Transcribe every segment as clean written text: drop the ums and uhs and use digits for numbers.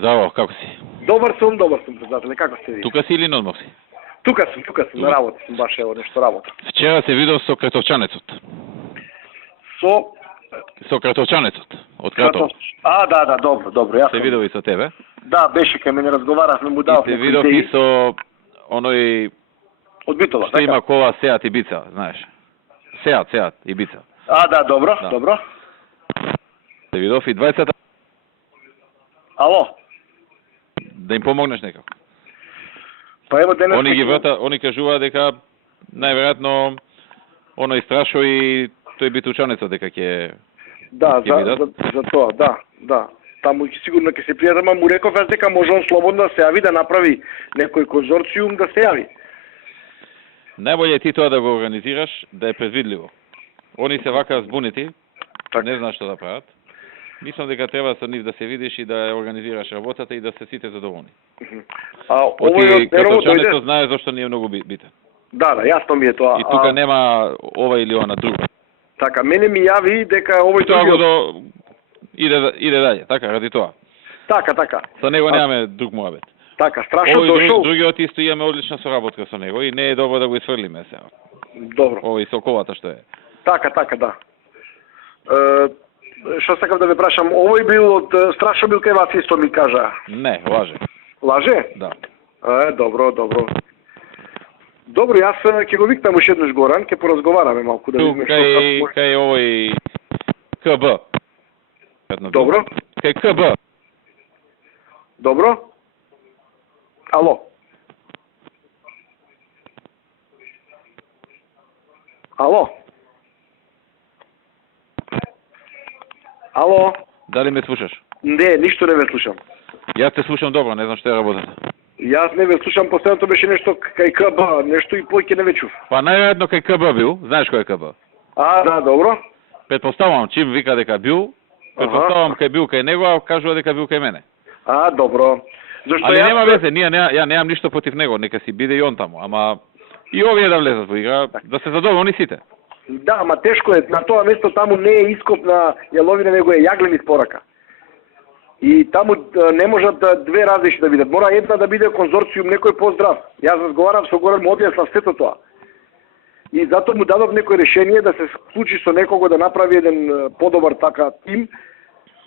Здраво, како си? Добар сум, председателе, како сте ви? Тука си или на одмор си? Тука сум, на работа сум, баш ево нешто работа. Вчера се видов со кратовчанецот. Со кратовчанецот, од Кратово. Да, добро, јас се видов и со тебе. Да, беше кај мене, разговаравме, му дав. И се видов и со оној од Битола, што има кола Сеат Ибица, знаеш. Сеат Ибица. Да, добро. Се видов и двајцата. Ало. Да им помогнеш некако. Па ево денес Они кажува дека најверојатно оној Страшо и тој битучанецот дека ќе за тоа, да. Таму сигурно ќе се пријат, ама му реков јас дека може он слободно да се јави, да направи некој конзорциум да се јави. Најбоље е ти тоа да го организираш, да е предвидливо. Они се вака збунети, не знаат што да прават. Мислам дека треба со нив да се видиш и да ја организираш работата и да се сите задоволни. Овој од Берово дојде, знае зашто не е многу битен. Да, јасно ми е тоа. И тука нема ова или она друго. Така, мене ми јави дека овој другиот иде даје, така, ради тоа. Така. Со него немаме друг муабет. Така, страшно дошол. Другиот исто имаме одлична соработка со него и не е добро да го исфрлиме сега. Добро. Овој со колата што е. Така, да. Што сакав да ве прашам, овој бил од Страшо бил кај вас исто ми кажа? Не, лаже. Лаже? Да. Добро. Добро, јас ќе го викнам уште еднаш Горан, ќе поразговараме малку да видиме што кај овој КБ. Добро. Кај КБ. Добро. Ало. Ало. Дали ме слушаш? Не, ништо не ве слушам. Јас те слушам добро, не знам што е работата. Јас не ве слушам, последното беше нешто кај КБ, нешто и поќе не ве чув. Па најверојатно кај КБ бил, знаеш кој е КБ? Да, добро. Предпоставувам, чим вика дека бил, предпоставувам кај бил кај него, а кажува дека бил кај мене. Добро. Зашто Али нема везе, ја немам ништо против него, нека си биде и он таму, ама и овие да влезат во игра, да се задоволни сите. Да, ама тешко е, на тоа место таму не е ископ на јаловина, него е јаглен испорака. И таму не можат две различни да бидат. Мора една да биде конзорциум, некој поздрав. Јас разговарам со Горан, му објаснав сето тоа. И затоа му дадов некој решение да се случи со некого да направи еден подобар така тим.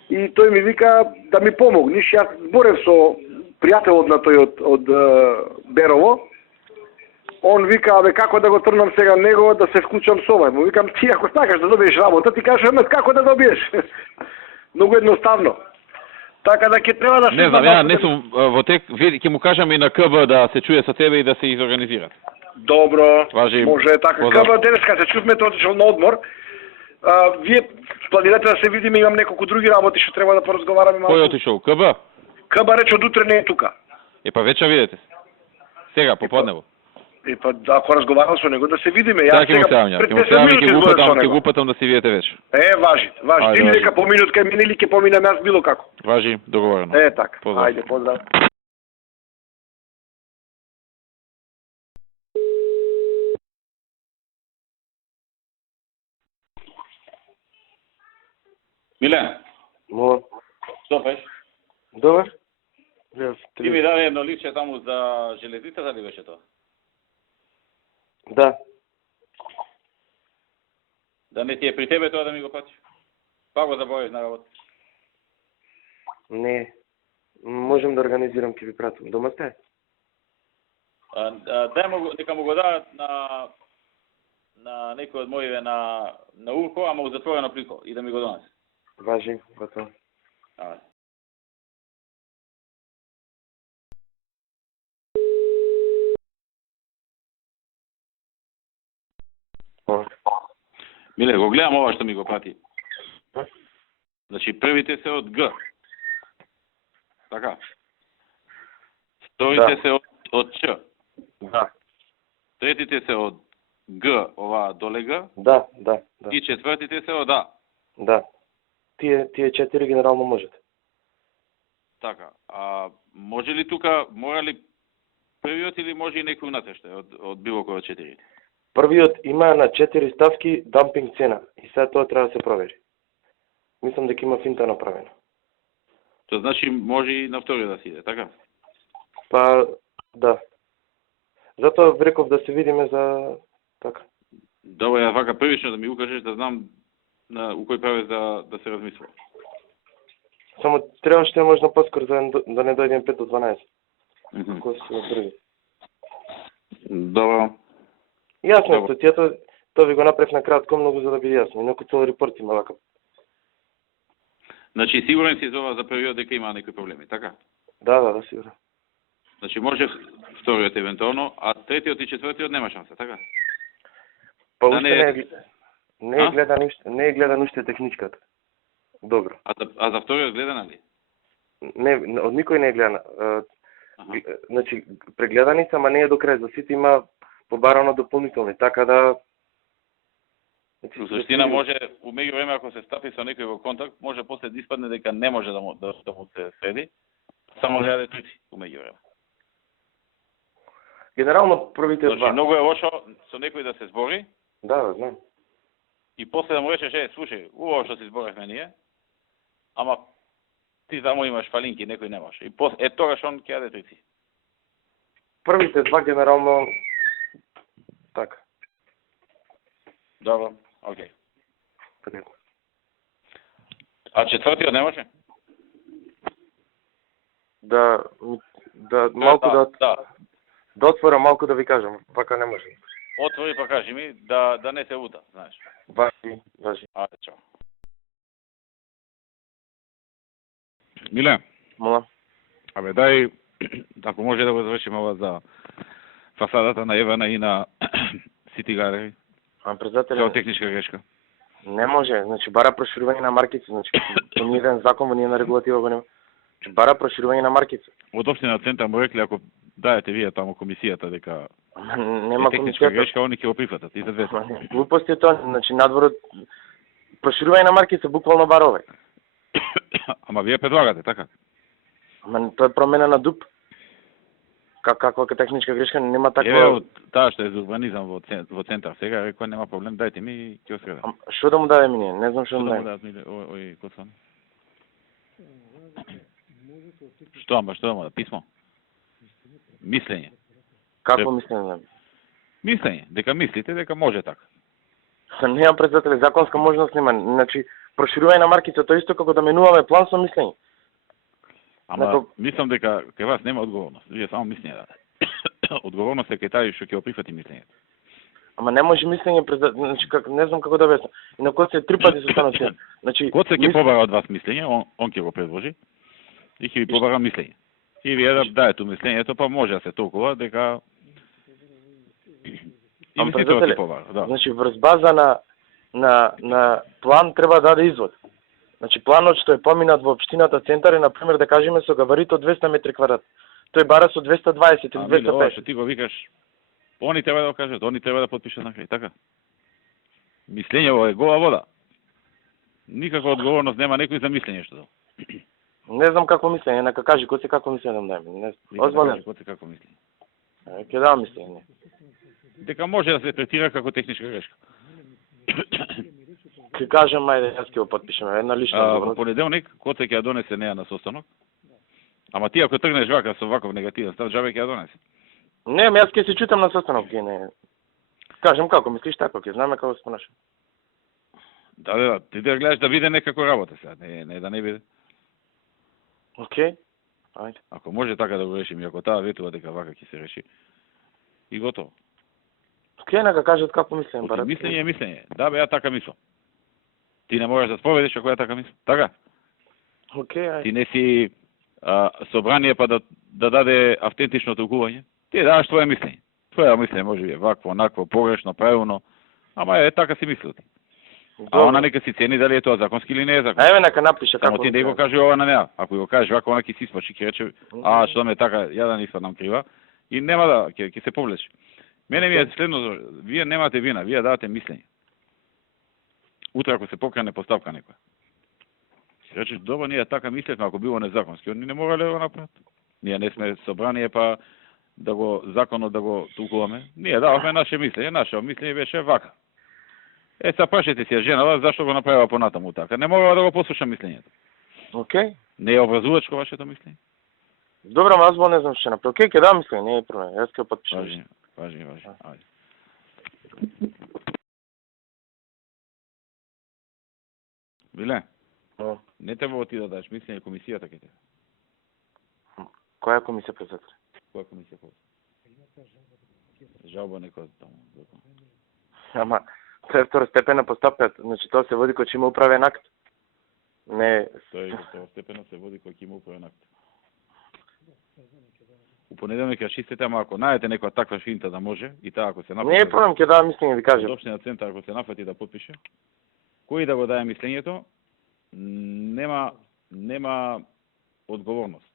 И тој ми вика да ми помогниш. Јас зборев со пријателот на тој од Берово. Он вика, како да го трнам сега него да се вклучам со овој. Му викам, ти ако сакаш да добиеш работа, ти кажеш како да добиеш. Многу едноставно. Така да ќе треба да се... Не знам, ја не сум во тек, ќе му кажам и на КБ да се чуе со тебе и да се изорганизират. Добро, Важи, може така. КБ денеска се чувме, тоа отишол на одмор. Вие планирате да се видиме, имам неколку други работи што треба да поразговараме малку. Кој отишол? КБ? КБ рече од утре не е тука. Па вечер видете. Сега поподнево. Ако разговарам со него да се видиме. Јас ќе го упатам да се видите вечер. Важи. Или дека поминут кај мене или ќе поминам јас било како. Важи, договорено. Така. Ајде, поздрав. Милен. Што пеш? Добар. Ти ми даде едно личе таму за железницата ли беше тоа? Да. Да не ти е при тебе тоа да ми го платиш? Па го забориш на работа? Не. Можем да организирам, ќе ви пратам. Дома сте? Нека му го дадат на некој од моиве на Урко, ама у затворено плико и да ми го донесе. Важи, готово. Миле, го гледам ова што ми го прати. Значи, првите се од Г. Така. Вторите се од Ч. Да. Третите се од Г, ова доле Г. Да. И четвртите се од А. Да. Тие 4 генерално можете. Така. А може ли тука, мора ли првиот или може и некој унатреште од било кој од 4? Првиот има на 4 ставки дампинг цена и сега тоа треба да се провери. Мислам дека има финта направена. Што значи може и на вториот да си иде, така? Па, да. Затоа реков да се видиме за така. Добро, ја вака првично да ми укажеш да знам у кој правец да се размислува. Само требаше можно поскоро да не дојдем 5 до 12. Мгм. Кој се одржи. Добро. Јасно е Добро. статијата, тоа ви го направив на кратко многу за да биде јасно. Инаку цел репорт има вака. Значи сигурен си за ова за првиот дека има некои проблеми, така? Да, сигурно. Значи може вториот евентуално, а третиот и четвртиот нема шанса, така? Па Да, уште не е- не е гледан уште техничката. Добро. А за вториот гледана ли? Не, од никој не е гледана. Аха. Значи, прегледани се, ама не е до крај. За сите има побарано дополнителни, така да... Значи, Во суштина може, у меѓувреме ако се стапи со некој во контакт, може после да испадне дека не може да му се среди, само гледа трици у меѓувреме. Генерално првите Значи два. многу е лошо со некој да се збори Да, знам. и после да му речеш, слушај, убаво што се зборевме ние, ама ти таму имаш фалинки, некој немаш. И после тогаш он ќе јаде трици. Првите два генерално така. Добро, окей. Така. А четвртиот не може? Да малку да. да отворам малку да ви кажам, вака не може. Отвори па кажи ми да не се ута, знаеш. Важи. Ајде, чао. Миле, Мола. абе дај, ако може да го завршиме ова за фасадата на Евана и на Сити Галери. А председател, Тоа техничка грешка. не може, значи бара проширување на маркици, значи по ниеден закон, во ниедна регулатива го нема. Значи бара проширување на маркици. Од општина Центар му рекли ако даете вие таму комисијата дека Нема техничка комисијата. грешка, они ќе го прифатат и за двете. Глупост е тоа, значи надвор од проширување на маркици буквално бар овој. Ама вие предлагате, така? Ама тоа е промена на ДУП. Каква техничка грешка нема Еве таква. од таа што е за урбанизам во центар сега, рекоа нема проблем, дајте ми и ќе го средам. Што да му даде ми ние? Не знам што Што да да му му даде. дадат ој Коцан? Што да му дадат? Писмо? Мислење. Какво мислење? Мислење, дека мислите дека може така. Нема председател, законска можност нема. Значи проширување на маркица, тоа исто како да менуваме план со мислење. Ама Neko- мислам дека кај вас нема одговорност. Вие само мислење дадете. Одговорност е кај тај што ќе го прифати мислењето. Ама не може мислење значи не знам како да објаснам. И на кој се 3 пати се станат се. Значи Коце ќе побара од вас мислење, он ќе го предложи и ќе ви побара мислење. И вие да даете мислењето, па може да се толкува дека инвеститорот ќе побара, да. Значи врз база на план треба да даде извод. Значи планот што е поминат во општината Центар е на пример да кажеме со габарит од 200 метри квадрат. Тој бара со 220 или Ами, ова 250. што ти го викаш, они треба да го кажат, они треба да подпишат на крај, така? Мислењево е гола вода. Никаква одговорност нема некој за мислење што. Не знам какво мислење, нека кажи кој се какво мислење да му даде. Не, озвален. Коце како мислење. Ќе дам мислење. Дека може да се третира како техничка грешка. Ќе кажам, ајде, јас ќе го потпишеме. Една лична Во одговорност. понеделник Коце ќе ја донесе неа на состанок. Ама ти ако тргнеш вака со ваков негативен став, џабе ќе ја донесе. Не, јас ќе се чутам на состанок, ќе не. Кажам како мислиш така, ќе знаме како се понашам. Да, ти да гледаш да биде некако работа сега, не да не биде. Океј. Ајде. Ако може така да го решим, и ако таа ветува дека вака ќе се реши, и готово. Океј, нека кажат како мислење, Оти, мислење е мислење. Да, бе, ја така мислам. Ти не можеш да споведиш ако ја така мислам. Така? Океј, ајде. Ти не си собрание па да даде автентично толкување. Ти даваш твое мислење. Твое мислење може би е вакво, онакво, погрешно, правилно. Ама е така си мислил ти. А она нека си цени дали е тоа законски или не е законски. Ајде, нека напише Само како. ти не го кажи ова на неа. Ако го кажеш вака, она ќе си испачи, ќе рече, што ме така, ја да не испадам крива, и нема да, ќе се повлече. Мене ми е следно, вие немате вина, вие давате мислење. Утре ако се покрене поставка некоја. Ќе речеш, добро, ние така мислевме, ако било незаконски, они не морале да го направат. Ние не сме собрание, па да го законот да го толкуваме. Ние дававме наше мислење, наше мислење беше вака. Сега прашете си ја женава зашто го направила понатаму така. Не мора да го послуша мислењето. Океј. Не е образувачко вашето мислење? Добро, ама аз не знам што ќе направи. Океј, ќе дам мислење, не е проблем. Јас ќе потпишам. Важи. Ајде. Биле? Не треба ти да даш мислење, комисијата ќе те. Која комисија председател? Која комисија по? Жалба некој таму. Ама, тоа е второстепена постапка, значи тоа се води кој ќе има управен акт. Не, Тој второстепено се води кој ќе има управен акт. У понеделник ја чистите, ама ако најдете некоја таква финта да може, и таа ако се нафати... не е проблем, ќе дадам мислење, ви кажам. Општина центар ако се нафати да потпише, кој да го даде мислењето, нема одговорност.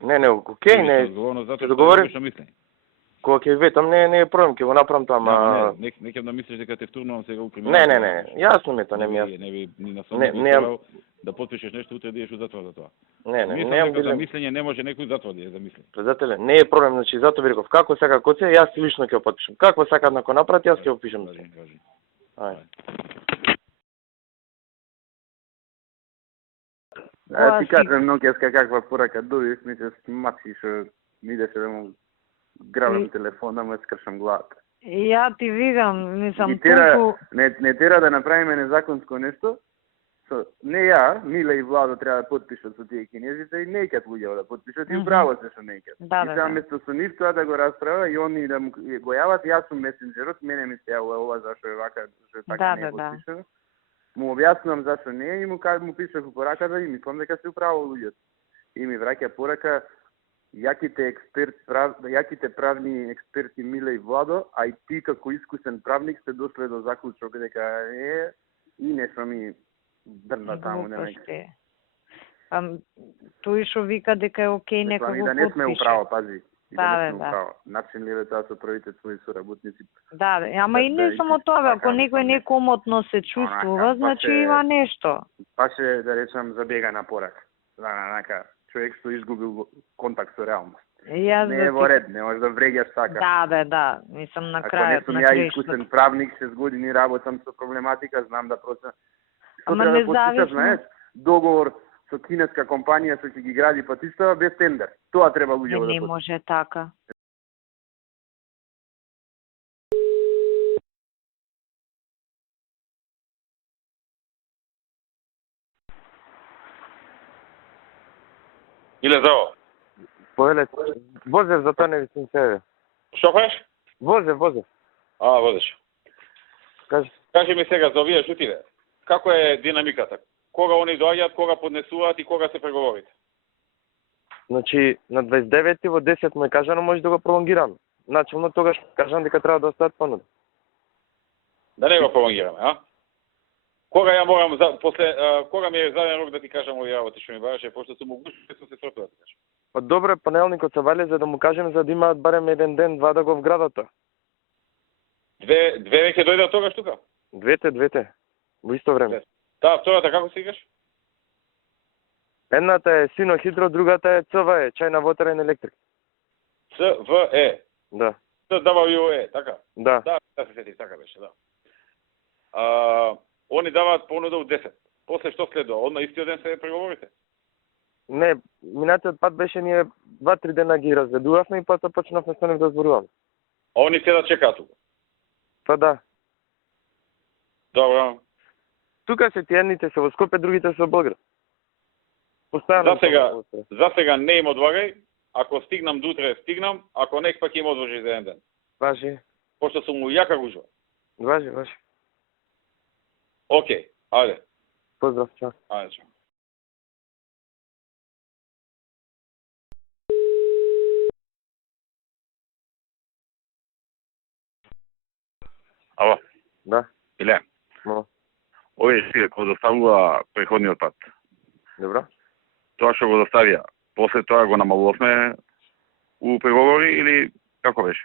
Не, окей, не. Одговорност затоа ќе што договорим. лично мислење. Кога ќе ветам, не е проблем, ќе го направам тоа, ама... Не ќе да мислиш дека те втурнувам сега у Не, јасно ми е тоа, не ми јасно. Не би ни на Не, да потпишеш нешто, утре да идеш у затвор за тоа. Не, Мислам немам дека за дилема. мислење не може некој затвор да е за мислење. Председателе, не е проблем, значи затоа ви реков, како сака коце, јас лично ќе го потпишам. Какво сакат на кој направи, јас ќе го пишам. Важи. Ајде. Ти кажам, ноќеска каква порака добив, ми се смачи што ми идеше да му грабам телефона, му скршам главата. Ја ти видам, мислам, И тера, толку... не тера да направиме незаконско нешто, не ја, Миле и Владо треба да потпишат со тие кинезите и неќат луѓето да потпишат и право се што неќат. Да, И сега место со нив тоа да го расправа и они да му го јават, јас сум месенџерот, мене ми се јавува ова зашо е вака, зашо е така не е потпишано. Му објаснувам зашо не е и му пишав у пораката и мислам дека се управо луѓето. И ми враќа порака јаките правни експерти Миле и Владо, а и ти како искусен правник сте дошле до заклучок дека е и нешто ми дрна таму Глупости. Тој што вика дека е окей, нека го да не сме потпише. управо, пази. И Да, не сме да. управо. Начин ли е тоа со првите твои соработници? Да, ама и не само тоа, бе, ако некој некомотно се чувствува, значи има нешто. Паше, да речам, забега на порак. Онака, човек што изгубил контакт со реалност. Јас Не е во ред, не може да вреѓаш така. Да, мислам на Ако не крајот сум на ја краиштата. искусен правник, 6 години работам со проблематика, знам да проценам. Ама Што треба да подпишаш, независно. знаеш, договор со кинеска компанија што ќе ги гради патиштава без тендер. Тоа треба луѓето да Не подпишат. може така. Иле зао. Поеле, возев за тоа не ви сум себе. Што кажеш? Возев. Водиш. Кажи ми сега за овие шутиве. Како е динамиката? Кога они доаѓаат, кога поднесуваат и кога се преговорите? Значи, на 29 во 10 му е кажано, може да го пролонгираме. Начално тогаш кажам дека треба да остаат понуда. Да не го пролонгираме, а? Кога ја морам кога ми е заден рок да ти кажам овие работи што ми бараше, пошто сум могушен сум се сртува да ти кажам. Па добре, понеделникот се вали за да му кажем за да имаат барем еден ден, два да го вградат. Две веќе дојдат тогаш тука? Двете. Во исто време. Таа втората како се викаш? Едната е синохидро, другата е ЦВЕ, чајна вотерен електрик. ЦВЕ. Да. ЦВЕ, така? Да. Да, се сетив, така беше, да. Они даваат понуда од 10. После што следува? Одма истиот ден се преговорите? Не, минатиот пат беше ние 2-3 дена ги разведувавме и потоа почнавме со нив да зборуваме. А они се да чекаат тука? Па да. Добро. Тука се тиедните се во Скопје, другите се во Белград. Постојано. За сега не им одлагај. Ако стигнам до утре, стигнам. Ако не, пак им одложи за еден ден. Важи. Пошто сум му јака гужва. Важи. Океј, ајде. Поздрав, чао. Ајде, чао. Ало, Да. Иле, Но. овие си го доставува преходниот пат. Добро. Тоа што го доставија, после тоа го намалувавме у преговори или како беше?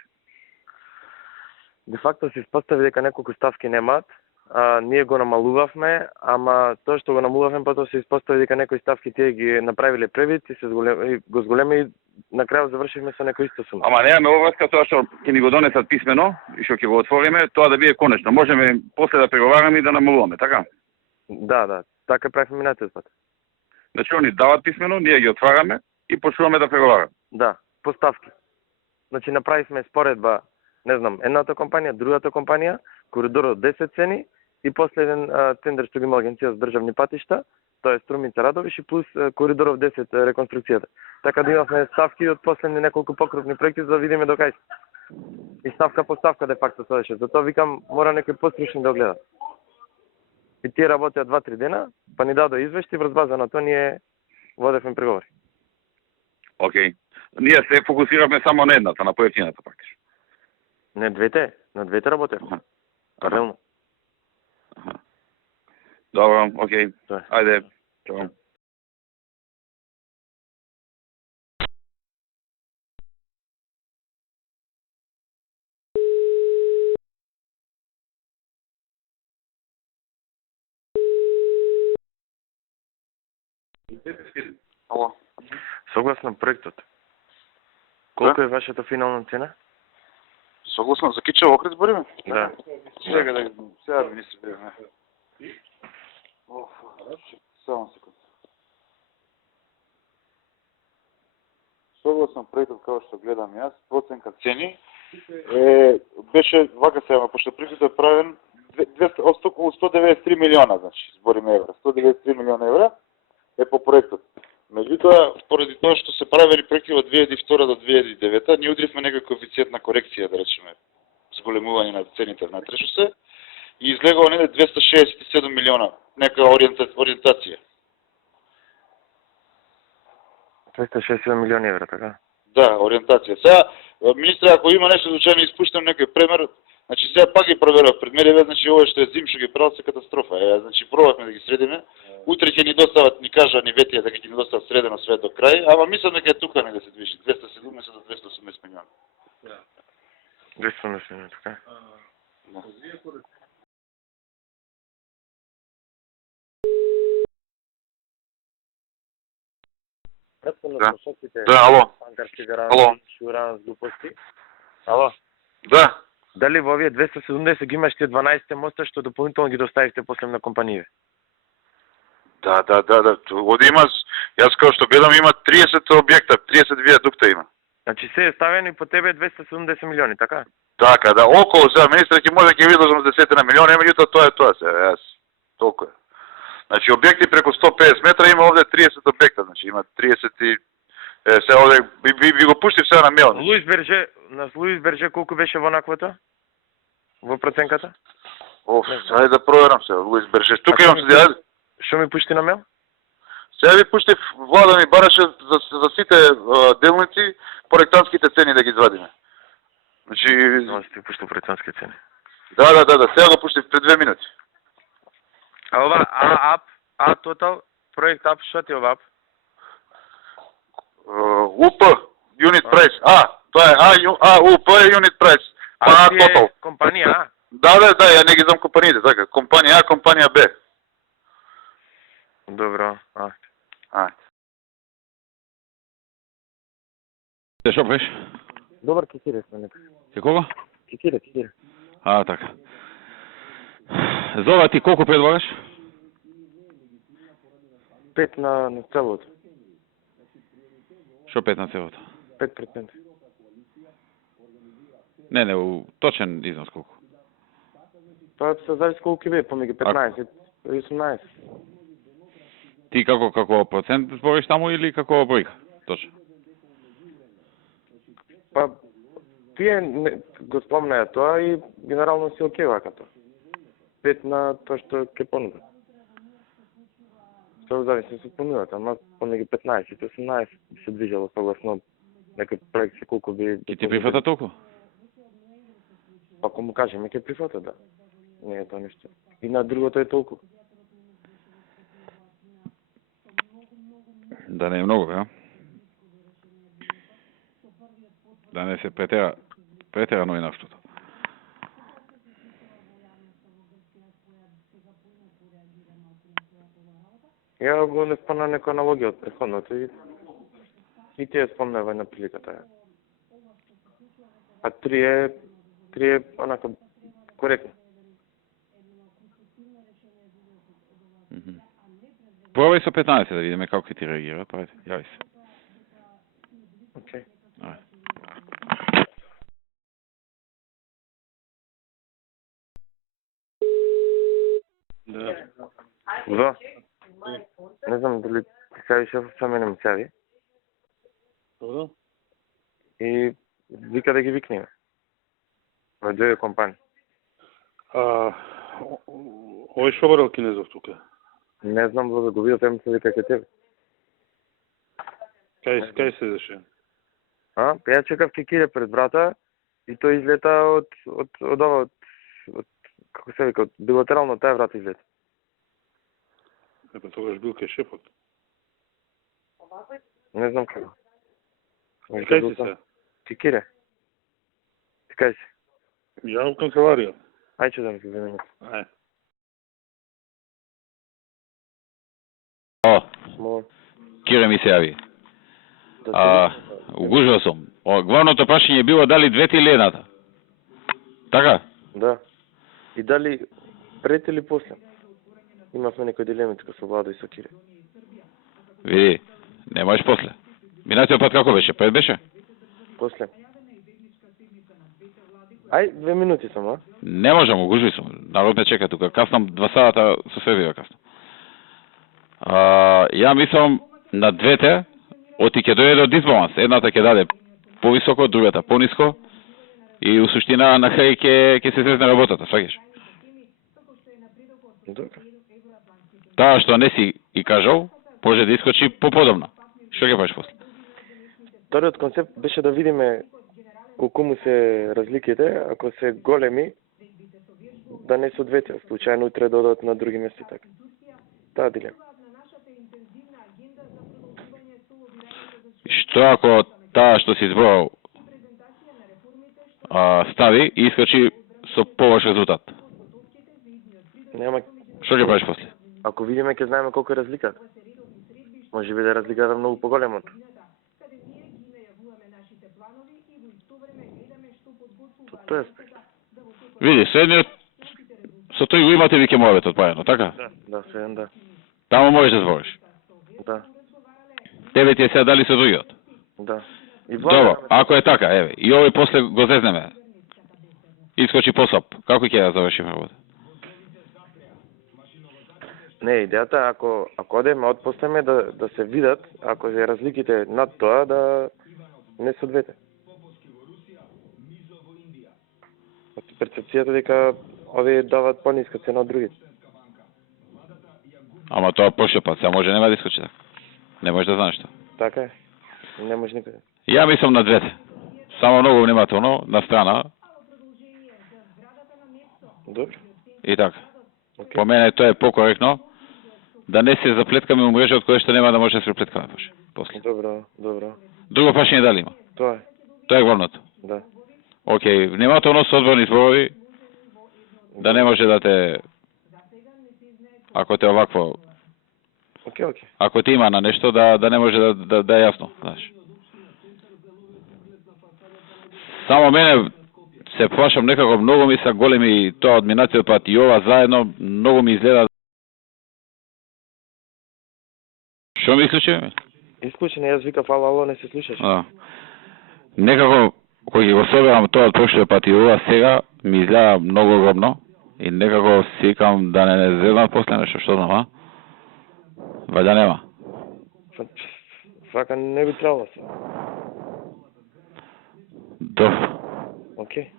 Де факто се испостави дека неколку ставки немаат, ние го намалувавме, ама тоа што го намалувавме потоа се испостави дека некои ставки тие ги направиле превид и го зголеми и на крајот завршивме со некој исто сума. Ама немаме обврска тоа што ќе ни го донесат писмено и што ќе го отвориме, тоа да биде конечно. Можеме после да преговараме и да намалуваме, така? Да, така правихме минатиот пат. Значи они дават писмено, ние ги отвараме и почнуваме да преговараме. Да, поставки. Значи направивме споредба, не знам, едната компанија, другата компанија, коридорот 10 цени и после еден тендер што ги има Агенција за државни патишта, тоа е Струмица Радовиш и плюс коридоров 10 реконструкцијата. Така да имавме ставки од последни неколку покрупни проекти за да видиме до кај. И ставка по ставка де факто се деше. Затоа викам мора некој пострушни да гледа. И тие работеа 2-3 дена, па ни дадоа извешти, врз база на тоа ние водевме преговори. Океј. Ние се фокусиравме само на едната, на поевтината практично. Не двете, на двете работевме. Паралелно. Добро, океј. Да. Ајде. Чао. Ало. Согласно проектот, колку е вашата финална цена? Согласно за Кичево окрет збориме? Да. Сега ми се бе. Само секунда. Согласно проектот како што гледам јас, проценка цени беше вака сега, пошто проектот е правен околу 193 милиона, значи, збориме евра. 193 милиона евра е по проектот. Меѓутоа, поради тоа што се правени проекти од 2002 до 2009, ние удривме некој коефициент на корекција, да речеме, зголемување на цените внатре се, и излегува неде 267 милиона, нека ориентација. 267 милиони евра, така? Да, ориентација. Сега, министре, ако има нешто случајно испуштам некој пример, значи сега пак ги проверав пред мене, значи ова што е зим што ги прават се катастрофа. Значи пробавме да ги средиме. Утре ќе ни достават, ни кажа, ни ветија дека ќе ни достават средено све до крај, ама мислам дека е тука не да се движи 270 до 280 милиона. Да. 280 милиона, така? Да. Да, ало. Ало. Шуран с глупости. Ало. Да. Дали во овие 270 ги имаш тие 12 моста што дополнително ги доставивте после на компаније? Да. Оди има, јас како што гледам, има 30 објекта, 30 виадукта има. Значи се е ставено и по тебе 270 милиони, така? Така, да, околу сега министр ќе може да ќе видам за 10 на милиони, меѓутоа тоа е тоа сега, јас. Толку е. Значи објекти преку 150 метра има овде 30 објекта, значи има 30 и сега овде би го пуштив сега на мейл. Луис Берже колку беше во наквото? Во проценката? Ајде да проверам сега, Луис Берже. Тука имам се. Што ми пушти на мейл? Сега ви пуштив, Влада ми бараше за сите делници проектантските цени да ги извадиме. Значи... Но сте пуштил проектантски цени. Да, сега го пуштив пред 2 минути. А ова А Total, проект ап, што ти ова ап? УП, Unit Price. Тоа е УП е Unit Price. А Total. Компанија А? Да, ја не ги знам компаниите, така. Компанија А, компанија Б. Добро, Што правиш? Добар кикире сме нека. Кого? Кикире. Така. Зова ти колку предлагаш? 5 на целото. Што 5 на целото? 5%. Не, точен износ колку? Тоа се зависи колку ќе биде, помеѓу 15 и 18. Ти како процент збориш таму или како бројка? Точно. Па, тие го спомнеа тоа и генерално си окей вака тоа. 5 на тоа што ќе понуда. Тоа зависи од понудата, ама помеѓу 15 и 18 би се движело согласно некој проект се колку би... Ке ти прифата толку? Ако му кажеме, ќе прифата, да. Не е тоа нешто. И на другото е толку. Да не е многу, ја? Да не се претерано и нафтото. Ја го не спомна некоја аналогија од претходното и тие спомнава на приликата. А три е онака коректно. Пробај со 15 да видиме како ќе ти реагира. Па, јави се. Окей. Ајде. Да. Не знам дали ти се шеф, са мене ми се јави. Добро. И вика да ги викнеме. Во две компании. Овој Шобарел Кинезов тука. Не знам да го видов, ем се вика ке тебе. Кај се деше? Ја чекав кекире пред брата и тој излета од ова, од како се вика, од билатерално таа врата излета. Епа тогаш бил кај шефот. Не знам како. Кај си се? Кекире. Ти кај си? Ја во канцеларија. Ајде да ми се замени. Ајде. О, Кире ми се јави. Угужал сум. Главното прашање било дали двете или едната. Така? Да. И дали пред или после? Имавме некој дилемичка со Владо и со Кире. Види, не можеш после. Минатиот пат како беше? Пред беше? После. Ај, 2 минути само, Не можам, угужи сум. Народ ме чека тука. Каснам 2 сата со себе каснам. Ја мислам на двете, оти ќе дојде до дисбаланс. Едната ќе даде повисоко, другата пониско и у суштина на крај ќе се зезне работата, сваќаш? Добро. Таа што не си и кажал, може да искочи поподобно. Што ќе правиш после? Вториот концепт беше да видиме колку му се разликите, ако се големи, да не се двете, случајно утре додат на други места така. Таа дилема. Што ако таа што си избрал стави и искочи со повош резултат? Нема. Што ќе правиш после? Ако видиме ќе знаеме колку е разликата. Може би да е разликата многу поголема. Тоа е. Види, следниот со тој го имате виќе мојавето отпајано, така? Да, следен да. Тамо можеш да збориш. Да. Тебе ти е сега дали со другиот? Да. И Добро, ако е така, еве, и овој после го зезнеме. Искочи посоп. Како ќе ја завршиме работа? Не, идејата ако одеме од послеме да се видат, ако се разликите над тоа да не се двете. Перцепцијата дека овие дават пониска цена од другите. Ама тоа прошлиот пат, сега може нема да искочи така. Не можеш да знаеш тоа. Така е. Не може никаде. Ја мислам на двете. Само многу внимателно, на страна. Добро. И така. По мене тоа е покоректно. Да не се заплеткаме у мрежа од која што нема да може да се заплеткаме после. Добро. Друго прашање дали има? Тоа е. Тоа е главното. Да. Океј, внимателно со одборни зборови, да не може да те, ако те овакво, Океј. ако ти има на нешто, да не може да е јасно, знаеш. Само мене се плашам некако, многу ми са големи тоа од минатиот пат и ова заедно, многу ми изгледа. Што ми исклучи? Исклучено, јас викав ало, не се слушаш. Некако, кој ги го соберам тоа од прошлиот пат и ова сега, ми изгледа многу огромно и некако си викам да не зезнат после нешто, што знам, Вајда нема. Фака не би требало се. Добро. Океј.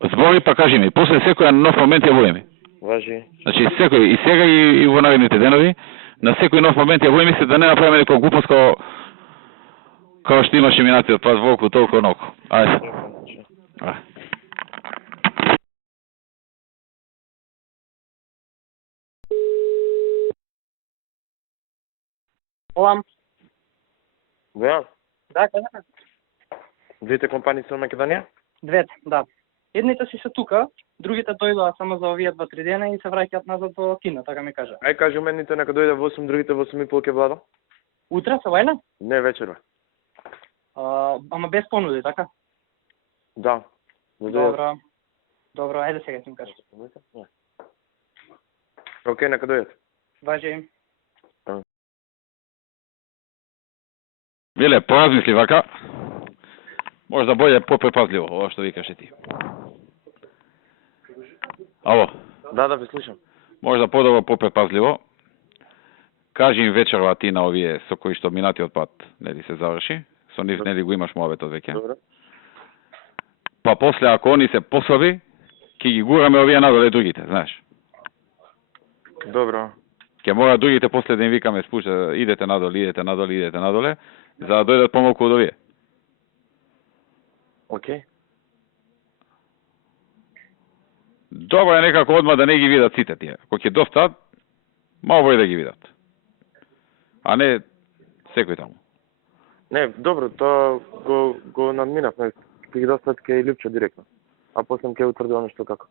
Збори па кажи ми, после секој нов момент ја води ми. Важи. Значи секој и сега и во наредните денови, на секој нов момент ја води ми се да не направиме некој глупост како што имаше минатиот пат волку толку ноку. Ајде. Олам. Да. Да, кажа. Двете компании со Македонија? Двете, да. Едните си се тука, другите дојдоа само за овие 2-3 дена и се враќаат назад во Кина, така ми кажа. Ај кажи мените нека дојде во 8, другите во 8:30 ќе владам. Утре се вајле? Не, вечерва. Ама без понуди, така? Да. Добро. Добро, ајде сега ќе им кажа. Океј, нека дојдат. Важи. Биле, поразмисли вака. Можда болje попрепазливо, ова што викаш и ти. Ало. Да, ви слушам. Можда подобро попрепазливо. Кажи им вечерва ти на овие со кои што минатиот пат нели се заврши. Со нив нели го имаш муабетот веќе. Добро. Па после ако они се послаби, ќе ги гураме овие надоле другите, знаеш. Добро. Ќе мора другите после да им викаме спушта, идете надоле, за да дојдат помалку од овие. Океј. Добро е некако одма да не ги видат сите тие. Ако ќе доста, мало е да ги видат. А не секој таму. Не, добро, тоа го надминавме. Ќе ги достат ке и Лјупчо директно. А после ќе утврди оно што како.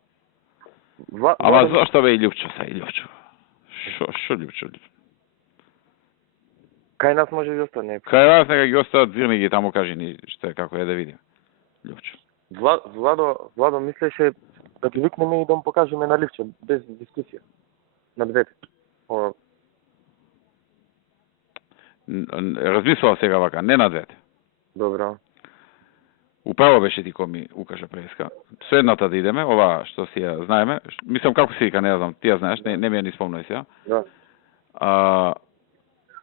Ама зашто бе и Лјупчо се, и Лјупчо? Шо Лјупчо? Кај нас може да остане. Кај нас нека ги остават, зирни ги таму, кажи ни што е, како е да видим. Лјупчо. Владо мислеше да ги викнеме и да му покажеме на Лјупчо, без дискусија. На двете. Размислував сега вака, не на двете. Добро. Управо беше ти кој ми укаже преска. Со едната да идеме, ова што си ја знаеме. Мислам како се вика, не знам, ти ја знаеш, не ми ја ни спомнај сега. Да.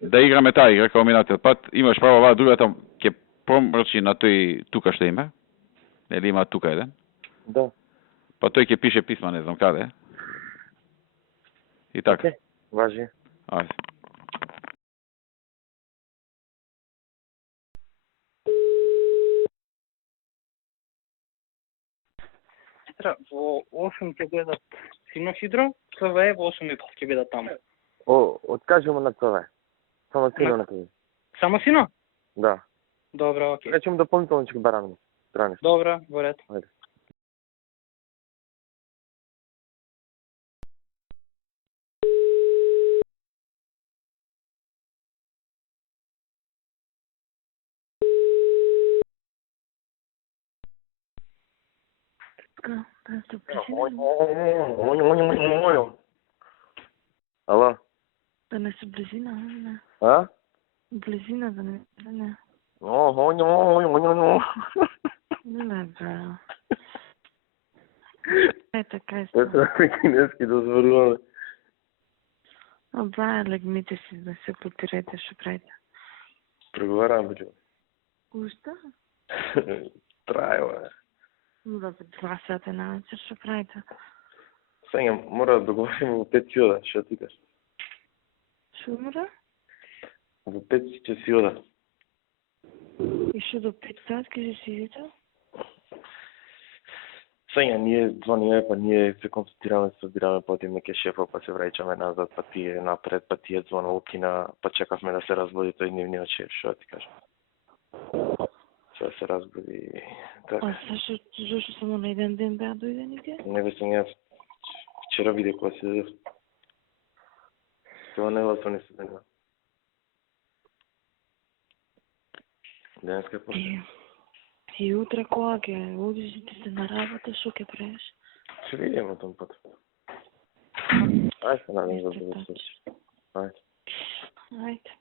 Да играме таа игра како минатиот пат. Имаш право, оваа другата ќе промрчи на тој тука што име. Нели има тука еден? Да. Па тој ќе пише писма, не знам каде. И така. Okay. Важи. Ајде. Во 8 ќе гледат Сино Хидро, ЦВЕ во 8:30 ќе бидат таму. Откажи му на ЦВЕ. Само Сино на кажи. Само Сино? Да. Добро, окей. Речем дополнително ќе ги бараме. Страниш. Добро, во ред. Ајде. Ало? Да не се близина, не. А? Близина да не. Не, Не, бе. Е, така е. Ето кинески да зваруваме. Бра, легмите си да се потирете, што правите. Преговарам, бе. Ушта? Трајва. Ну да бе, 2 сата на вечер, што правите? Сега мора да договориме во 5 си ода, што ти кажеш? Што мора? Во 5 ќе си ода. И што до 5 сат ќе си идете? Сега ние звониме, па ние се консултираме, се собираме, па отиме ке шефа, па се враќаме назад, па тие напред, па тие звона укина, па чекавме да се разбуди тој нивниот шеф, што ти кажам. Што се разбуди, така. А зашто само на еден ден беа дојде нике? Не бе сега, вчера виде кога се дадев. Тоа не вас не се денува. Денеска е после. И утре кога ќе одиш ти се на работа, што ќе правиш? Ќе видиме том пат. Ајде се надам да се случи. Ајде. Ајде.